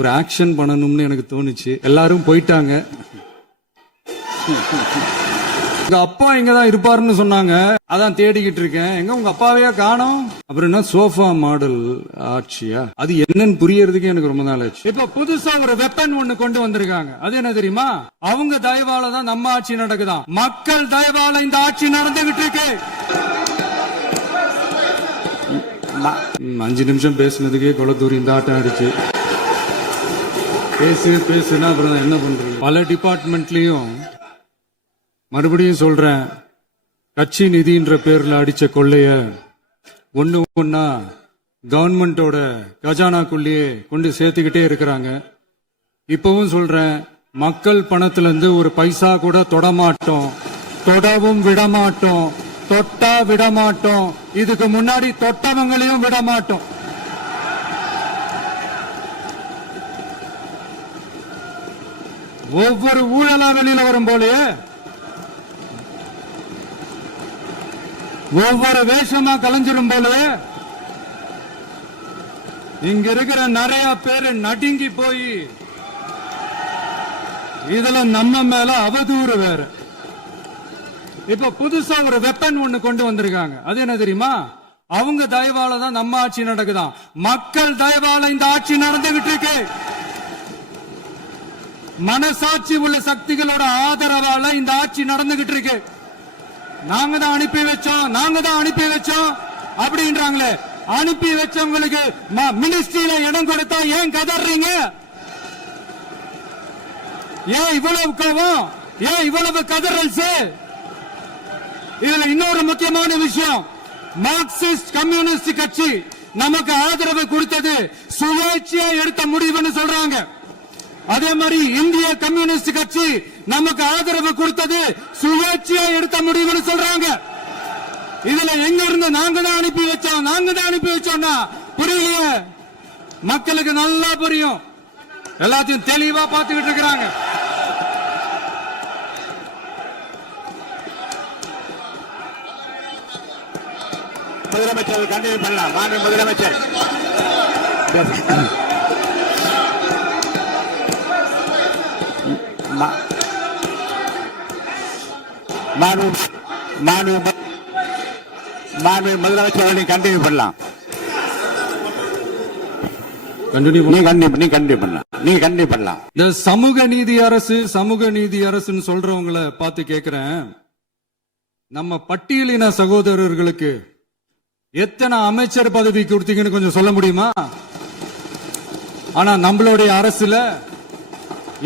ஒரு ஆக்ஷன் பண்ணணும்னு எனக்கு தோணுச்சு. எல்லாரும் போயிட்டாங்க. உங்க அப்பா எங்கதான் இருப்பாருன்னு சொன்னாங்க. அதான் தேடிக்கிட்டு இருக்கேன். எங்க உங்க அப்பாவையா காணோம்? அப்புறம் என்ன சோஃபா மாடல் ஆட்சியா? அது என்னன்னு புரியறதுக்கு எனக்கு ரொம்ப நாள் ஆச்சு. இப்ப புதுசா ஒரு வெப்பன் ஒண்ணு கொண்டு வந்திருக்காங்க. அது என்ன தெரியுமா? அவங்க தயவால தான் நம்ம ஆட்சி நடக்குதான். மக்கள் தயவால இந்த ஆட்சி நடந்துகிட்டு இருக்கு. 5 நிமிஷம் பேசுனதுக்கே கொலத்தூரி இந்த ஆட்டம் ஆயிடுச்சு. பேசுனா அப்புறம் என்ன பண்றது? பல டிபார்ட்மெண்ட்லயும் மறுபடியும் சொல்றேன், கட்சி நிதின்ற பேர்ல அடிச்ச கொள்ளைய ஒண்ணு ஒன்னா கவர்மெண்டோட கஜானாக்குள்ளேயே கொண்டு சேர்த்துக்கிட்டே இருக்கிறாங்க. இப்பவும் சொல்றேன், மக்கள் பணத்துல இருந்து ஒரு பைசா கூட தொடமாட்டோம், தொடவும் விடமாட்டோம், தொட்டா விடமாட்டோம். இதுக்கு முன்னாடி தொட்டவங்களையும் விடமாட்டோம். ஒவ்வொரு ஊழலா வெளியில வரும் போலயே, ஒவ்வொரு வேஷமா கலைஞ்சிரும் போலயே இங்க இருக்கிற நிறைய பேரு நடுங்கி போய் இதுல நம்ம மேல அவதூறு வேற. இப்ப புதுசா ஒரு வெப்பன் ஒண்ணு கொண்டு வந்திருக்காங்க. அது என்ன தெரியுமா? அவங்க தயவால தான் நம்ம ஆட்சி நடக்குதான். மக்கள் தயவால இந்த ஆட்சி நடந்துகிட்டு இருக்கு. மனசாட்சி உள்ள சக்திகளோட ஆதரவால இந்த ஆட்சி நடந்துகிட்டு இருக்கு. நாங்க தான் அனுப்பி வச்சோம் அப்படின்றாங்களே. அனுப்பி வச்சவங்களுக்கு மினிஸ்ட்ரியில இடம் கொடுத்தா ஏன் கதறீங்க? ஏன் இவ்வளவு கோவம்? ஏன் இவ்வளவு கதறல்ஸ்? இதுல இன்னொரு முக்கியமான விஷயம், மார்க்சிஸ்ட் கம்யூனிஸ்ட் கட்சி நமக்கு ஆதரவு கொடுத்தது சுயேட்சையா எடுத்த முடிவுன்னு சொல்றாங்க. அதே மாதிரி இந்திய கம்யூனிஸ்ட் கட்சி நமக்கு ஆதரவு கொடுத்தது சுயேட்சையா எடுத்த முடிவுன்னு சொல்றாங்க. இதுல எங்க இருந்து நாங்க தான் அனுப்பி வச்சோம்னா புரியலையே. மக்களுக்கு நல்லா புரியும். எல்லாத்தையும் தெளிவா பார்த்துக்கிட்டு இருக்கிறாங்க. முதலமைச்சர் கண்டினியூ பண்ணலாம். மாண்பு முதலமைச்சர். முதலமைச்சர் கண்டினியூ பண்ணலாம். இந்த சமூக நீதி அரசுன்னு சொல்றவங்களை பார்த்து கேட்கிறேன், நம்ம பட்டியலின சகோதரர்களுக்கு எத்தனை அமைச்சர் பதவி கொடுத்தீங்கன்னு கொஞ்சம் சொல்ல முடியுமா? ஆனா நம்மளுடைய அரசுல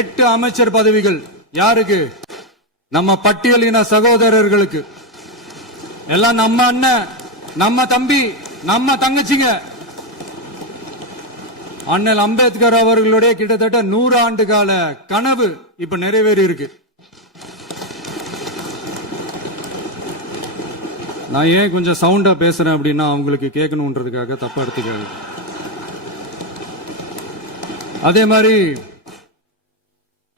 8 அமைச்சர் பதவிகள் யாருக்கு? நம்ம பட்டியலின சகோதரர்களுக்கு. எல்லாம் நம்ம அண்ணன், நம்ம தம்பி, நம்ம தங்கச்சிங்க. அண்ணல் அம்பேத்கர் அவர்களுடைய கிட்டத்தட்ட 100 ஆண்டு கால கனவு இப்ப நிறைவேறி இருக்கு. நான் ஏன் கொஞ்சம் சவுண்டா பேசுறேன் அப்படின்னா அவங்களுக்கு கேட்கணும்ன்றதுக்காக தப்பா எடுத்துக்காது. அதே மாதிரி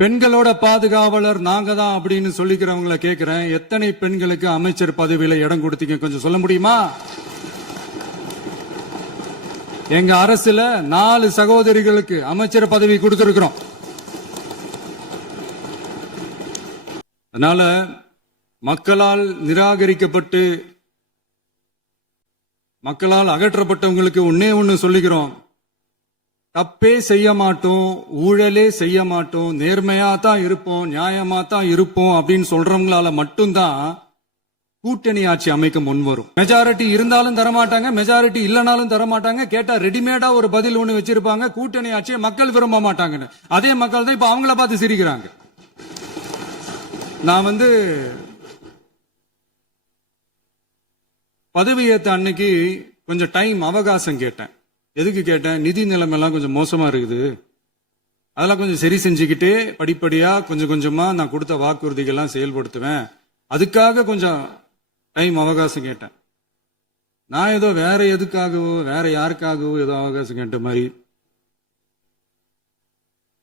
பெண்களோட பாதுகாவலர் நாங்க தான் அப்படின்னு சொல்லிக்கிறவங்களை கேட்கிறேன், எத்தனை பெண்களுக்கு அமைச்சர் பதவியில இடம் கொடுத்தீங்க கொஞ்சம் சொல்ல முடியுமா? எங்க அரசுல 4 சகோதரிகளுக்கு அமைச்சர் பதவி கொடுத்திருக்கிறோம். அதனால மக்களால் நிராகரிக்கப்பட்டு மக்களால் அகற்றப்பட்டவங்களுக்கு ஒண்ணு சொல்லிக்கிறோம், தப்பே செய்ய மாட்டோம், ஊழலே செய்ய மாட்டோம், நேர்மையா தான் இருப்போம், நியாயமா தான் இருப்போம் அப்படின்னு சொல்றவங்களால மட்டும்தான் கூட்டணி ஆட்சி அமைக்க முன் வரும். மெஜாரிட்டி இருந்தாலும் தரமாட்டாங்க, மெஜாரிட்டி இல்லனாலும் தரமாட்டாங்க. கேட்டா ரெடிமேடா ஒரு பதில் ஒண்ணு வச்சிருப்பாங்க, கூட்டணி ஆட்சியை மக்கள் விரும்ப மாட்டாங்கன்னு. அதே மக்கள் தான் இப்ப அவங்கள பார்த்து சிரிக்கிறாங்க. நான் பதவி ஏத்த அன்னைக்கு கொஞ்சம் டைம் அவகாசம் கேட்டேன். எதுக்கு கேட்டேன்? நிதி நிலைமைலாம் கொஞ்சம் மோசமா இருக்குது, அதெல்லாம் கொஞ்சம் சரி செஞ்சுக்கிட்டே படிப்படியா கொஞ்சம் கொஞ்சமா நான் கொடுத்த வாக்குறுதிகள்லாம் செயல்படுத்துவேன், அதுக்காக கொஞ்சம் டைம் அவகாசம் கேட்டேன். நான் ஏதோ வேற எதுக்காகவோ வேற யாருக்காகவோ ஏதோ அவகாசம் கேட்ட மாதிரி.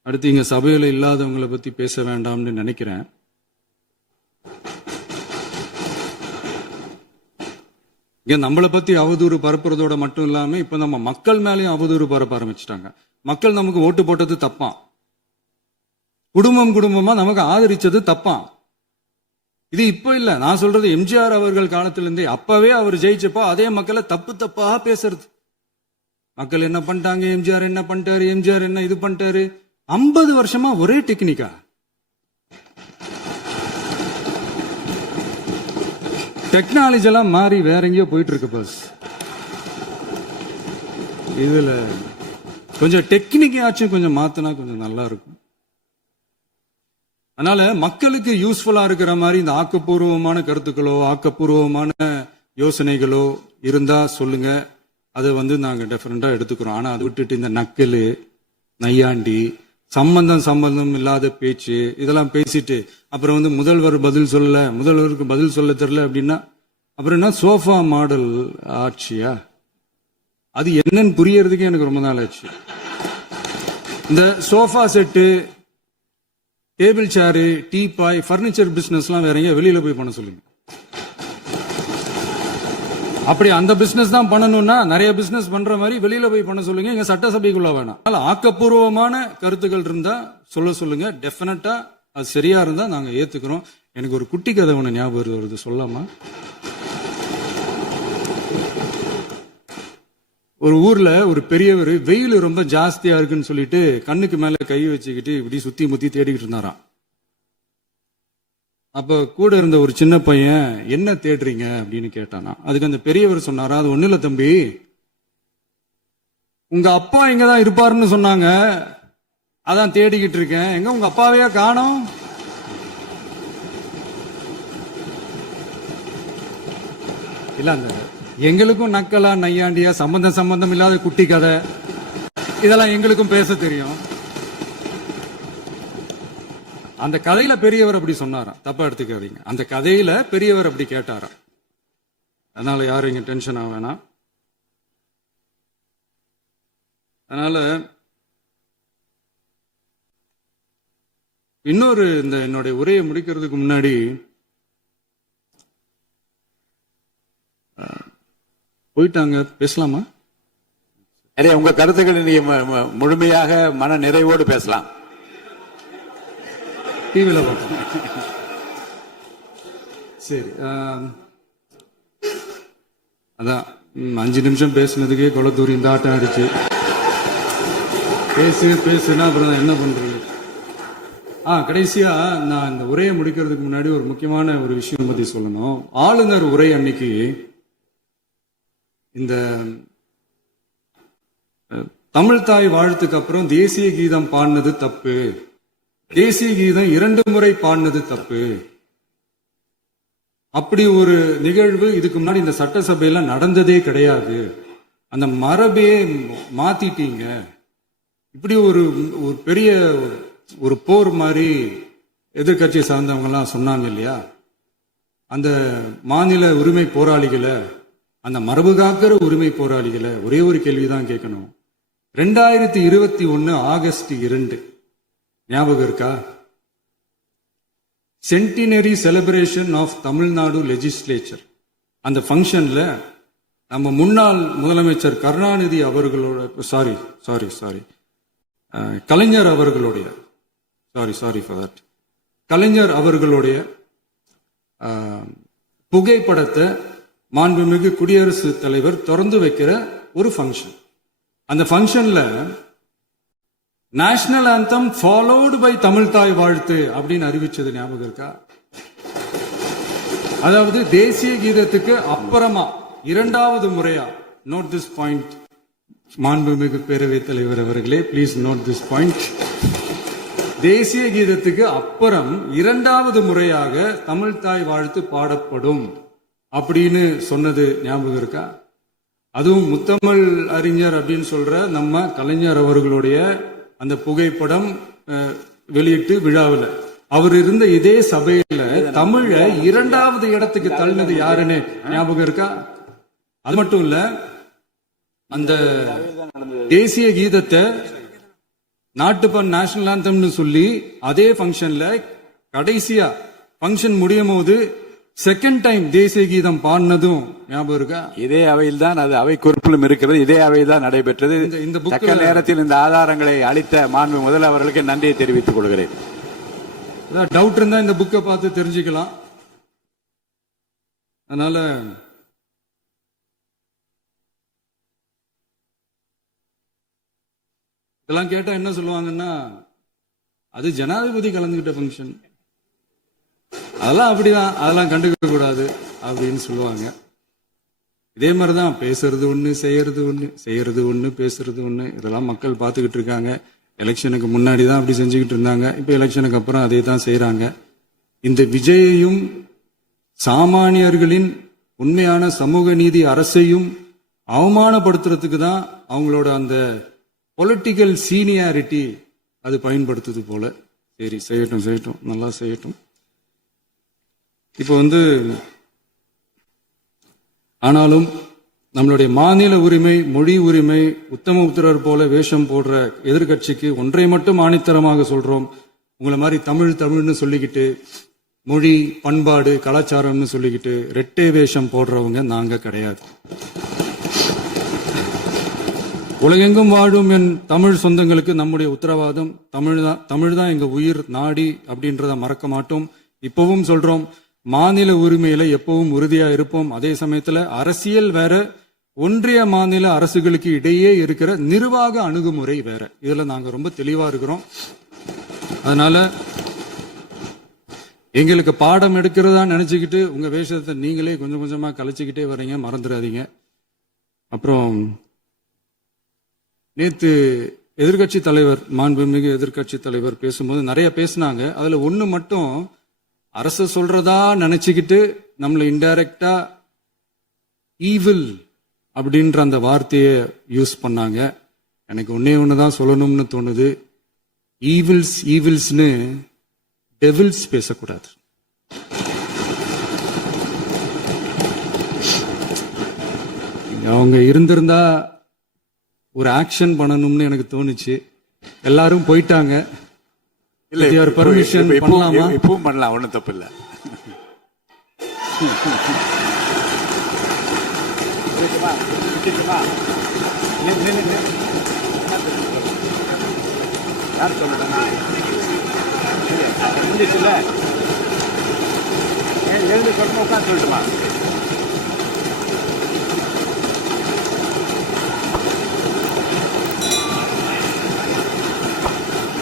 அடுத்து இங்க சபையில இல்லாதவங்களை பத்தி பேச வேண்டாம்னு நினைக்கிறேன். இங்க நம்மளை பத்தி அவதூறு பரப்புறதோட மட்டும் இல்லாம இப்ப நம்ம மக்கள் மேலேயும் அவதூறு பரப்ப ஆரம்பிச்சிட்டாங்க. மக்கள் நமக்கு ஓட்டு போட்டது தப்பான், குடும்பம் குடும்பமா நமக்கு ஆதரிச்சது தப்பான். இது இப்ப இல்ல, நான் சொல்றது எம்ஜிஆர் அவர்கள் காலத்திலிருந்தே. அப்பவே அவர் ஜெயிச்சப்போ அதே மக்களை தப்பு தப்பா பேசுறது. மக்கள் என்ன பண்ணிட்டாங்க, எம்ஜிஆர் என்ன பண்ணிட்டாரு, எம்ஜிஆர் என்ன இது பண்ணிட்டாரு. 50 வருஷமா ஒரே டெக்னிக்கா. டெக்னாலஜி எல்லாம் மாறி வேற எங்கேயோ போயிட்டு இருக்கு பஸ். இதுல கொஞ்சம் டெக்னிக்காச்சும் கொஞ்சம் மாத்தினா கொஞ்சம் நல்லா இருக்கும். அதனால மக்களுக்கு யூஸ்ஃபுல்லா இருக்கிற மாதிரி இந்த ஆக்கப்பூர்வமான கருத்துக்களோ ஆக்கப்பூர்வமான யோசனைகளோ இருந்தா சொல்லுங்க. அது நாங்க டெஃபரெண்டா எடுத்துக்கிறோம். ஆனா அதை விட்டுட்டு இந்த நக்கலு நையாண்டி சம்பந்தம் இல்லாத பேச்சு இதெல்லாம் பேசிட்டு அப்புறம் முதல்வர் பதில் சொல்லல, முதல்வருக்கு பதில் சொல்ல தெரியல அப்படின்னா அப்புறம் என்ன சோஃபா மாடல் ஆட்சியா? அது என்னன்னு புரியறதுக்கே எனக்கு ரொம்ப நாள் ஆச்சு. இந்த சோஃபா செட்டு, டேபிள் சேரு, டீபாய், பர்னிச்சர் பிசினஸ் எல்லாம் வேற எங்க வெளியில போய் பண்ண சொல்லுங்க. அப்படி அந்த பிசினஸ் தான் பண்ணணும்னா நிறைய பிசினஸ் பண்ற மாதிரி வெளியில போய் பண்ண சொல்லுங்க. எங்க சட்டசபைக்குள்ள வேணாம். ஆக்கப்பூர்வமான கருத்துக்கள் இருந்தா சொல்லுங்க. டெஃபினட்டா அது சரியா இருந்தா நாங்க ஏத்துக்கிறோம். எனக்கு ஒரு குட்டி கதை ஒண்ணு ஞாபகம் வருது, சொல்லாமா? ஒரு ஊர்ல ஒரு பெரியவர் வெயில் ரொம்ப ஜாஸ்தியா இருக்குன்னு சொல்லிட்டு கண்ணுக்கு மேல கை வச்சுக்கிட்டு இப்படி சுத்தி முத்தி தேடிக்கிட்டு இருந்தாராம். அப்ப கூட இருந்த ஒரு சின்ன பையன் என்ன தேடுறீங்க அப்படின்னு கேட்டானா. அதுக்கு அந்த பெரியவர் சொன்னாரா, அது ஒண்ணு இல்ல தம்பி, உங்க அப்பா இங்கதான் இருப்பாருன்னு சொன்னாங்க, அதான் தேடிக்கிட்டு இருக்கேன். எங்க உங்க அப்பாவையா காணோம்? இல்ல அந்த எங்களுக்கும் நக்கலா நையாண்டியா சம்பந்தம் இல்லாத குட்டி கதை இதெல்லாம் எங்களுக்கும் பேச தெரியும். அந்த கதையில பெரியவர் அப்படி சொன்னாராம், தப்பா எடுத்துக்காதீங்க. அந்த கதையில பெரியவர் அப்படி கேட்டாராம். அதனால யாரும் இங்க டென்ஷன் ஆக வேணாம். அதனால இன்னொரு இந்த என்னுடைய உரையை முடிக்கிறதுக்கு முன்னாடி போயிட்டாங்க, பேசலாமா? உங்க கருத்துக்களை நீங்க முழுமையாக மன நிறைவோடு பேசலாம். டிவியில பார்ப்போம். சரி, அதான் 5 நிமிஷம் பேசுனதுக்கே கொளத்தூரி இந்த ஆட்டம் அடிச்சு பேசுனா அப்புறம் என்ன பண்றது? கடைசியா நான் இந்த உரையை முடிக்கிறதுக்கு முன்னாடி ஒரு முக்கியமான ஒரு விஷயம் பத்தி சொல்லணும். ஆளுநர் உரை அன்னைக்கு இந்த தமிழ் தாய் வாழ்த்துக்கு அப்புறம் தேசிய கீதம் பாடினது தப்பு, தேசிய கீதம் 2 முறை பாடினது தப்பு, அப்படி ஒரு நிகழ்வு இதுக்கு முன்னாடி இந்த சட்டசபையில நடந்ததே கிடையாது, அந்த மரபே மாத்திட்டீங்க, இப்படி ஒரு பெரிய ஒரு போர் மாதிரி எதிர்கட்சியை சார்ந்தவங்க எல்லாம் சொன்னாங்க இல்லையா? அந்த மாநில உரிமை போராளிகளை, அந்த மரபு காக்கிற உரிமை போராளிகளை ஒரே ஒரு கேள்விதான் கேட்கணும். 2021 ஆகஸ்ட் 2 ஞாபகம் இருக்கா? Centenary celebration of Tamil Nadu legislature. அந்த ஃபங்க்ஷன்ல நம்ம முன்னாள் முதலமைச்சர் கருணாநிதி அவர்களோட சாரி கலைஞர் அவர்களுடைய கலைஞர் அவர்களுடைய புகைப்படத்தை மாண்புமிகு குடியரசுத் தலைவர் திறந்து வைக்கிற ஒரு ஃபங்க்ஷன். அந்த ஃபங்க்ஷன்ல national anthem followed by Tamil Thai Vazhthu அப்படின்னு அறிவிச்சது ஞாபகம் இருக்கா? அதாவது தேசிய கீதத்துக்கு அப்புறமா 2வது முறையா, நோட் திஸ் பாயிண்ட் மாண்புமிகு பேரவைத் தலைவர் அவர்களே, பிளீஸ் நோட் திஸ் பாயிண்ட். தேசிய கீதத்துக்கு அப்புறம் 2வது முறையாக தமிழ் தாய் வாழ்த்து பாடப்படும் அப்படின்னு சொன்னது ஞாபகம் இருக்கா? அதுவும் முத்தமிழ் அறிஞர் அப்படின்னு சொல்ற நம்ம கலைஞர் அவர்களுடைய அந்த புகைப்படம் வெளியிட்டு விழாவில் அவர் இருந்த இதே சபையில தமிழ 2வது இடத்துக்கு தள்ளினது யாருன்னு ஞாபகம் இருக்கா? அது மட்டும் இல்ல, அந்த தேசிய கீதத்தை நாட்டுப்பண் நேஷனல் ஆந்தம்னு சொல்லி அதே ஃபங்க்ஷன்ல கடைசியா ஃபங்க்ஷன் முடியும் போது செகண்ட் டைம் தேசிய கீதம் பாடினதும் ஞாபகம் இருக்கா? இதே அவையில் தான் அது அவை குறிப்பிலும் இருக்கிறது. இதே அவையில் தான் நடைபெற்றது. இந்த bookல- தக்க நேரத்தில் இந்த ஆதாரங்களை அளித்த மாண்பு முதல்வர்களுக்கு நன்றியை தெரிவித்துக் கொள்கிறேன். டவுட் இருந்தா இந்த புக்கை பார்த்து தெரிஞ்சுக்கலாம். அதனால இதெல்லாம் கேட்டா என்ன சொல்லுவாங்கன்னா, அது ஜனாதிபதி கலந்துகிட்ட ஃபங்க்ஷன், அதெல்லாம் அப்படிதான், அதெல்லாம் கண்டுக்க கூடாது அப்படின்னு சொல்லுவாங்க. இதே மாதிரிதான் பேசுறது ஒண்ணு, செய்யறது ஒண்ணு, செய்யறது ஒண்ணு, பேசுறது ஒண்ணு. இதெல்லாம் மக்கள் பார்த்துக்கிட்டு இருக்காங்க. எலெக்ஷனுக்கு முன்னாடி தான் அப்படி செஞ்சுக்கிட்டு இருந்தாங்க. இப்ப எலெக்ஷனுக்கு அப்புறம் அதே தான் செய்யறாங்க. இந்த விஜயையும் சாமானியர்களின் உண்மையான சமூக நீதி அரசையும் அவமானப்படுத்துறதுக்கு தான் அவங்களோட அந்த பொலிட்டிக்கல் சீனியாரிட்டி அது பயன்படுத்துது போல. சரி, செய்யட்டும் செய்யட்டும், நல்லா செய்யட்டும். இப்போ ஆனாலும் நம்மளுடைய மாநில உரிமை, மொழி உரிமை, உத்தம உத்தரர் போல வேஷம் போடுற எதிர்கட்சிக்கு ஒன்றை மட்டும் ஆணித்தரமாக சொல்றோம். உங்களை மாதிரி தமிழ்னு சொல்லிக்கிட்டு, மொழி, பண்பாடு, கலாச்சாரம்னு சொல்லிக்கிட்டு ரெட்டை வேஷம் போடுறவங்க நாங்க கிடையாது. உலகெங்கும் வாழும் என் தமிழ் சொந்தங்களுக்கு நம்முடைய உத்தரவாதம் தமிழ் தான் எங்க உயிர் நாடி அப்படின்றத மறக்க மாட்டோம். இப்பவும் சொல்றோம், மாநில உரிமையில எப்பவும் உறுதியா இருப்போம். அதே சமயத்துல அரசியல் வேற, ஒன்றிய மாநில அரசுகளுக்கு இடையே இருக்கிற நிர்வாக அணுகுமுறை வேற. இதுல நாங்க ரொம்ப தெளிவா இருக்கிறோம். அதனால எங்களுக்கு பாடம் எடுக்கிறதா நினைச்சுக்கிட்டு உங்க வேஷத்தை நீங்களே கொஞ்சம் கொஞ்சமா கலைச்சுக்கிட்டே வர்றீங்க, மறந்துடாதீங்க. அப்புறம் நேத்து எதிர்கட்சி தலைவர், மாண்புமிகு எதிர்கட்சி தலைவர் பேசும்போது நிறைய பேசினாங்க. அதுல ஒண்ணு மட்டும் அரசு சொல்றதா நினைச்சுக்கிட்டு நம்மளை இன்டைரக்டா ஈவில் அப்படின்ற அந்த வார்த்தையை யூஸ் பண்ணாங்க. எனக்கு ஒன்னே ஒண்ணுதான் சொல்லணும்னு தோணுது. ஈவில்ஸ்னு டெவில்ஸ் பேசக்கூடாது. அவங்க இருந்திருந்தா ஒரு ஆக்ஷன் பண்ணணும்னு எனக்கு தோணுச்சு. எல்லாரும் போயிட்டாங்க. இல்ல, பர்மிஷன் பண்ணலாமா? இப்பவும் பண்ணலாம், ஒண்ணும் தப்பு இல்ல. யார் சொல்றாங்க? எழுந்து சொல்லணும், உட்காந்து சொல்லட்டுமா?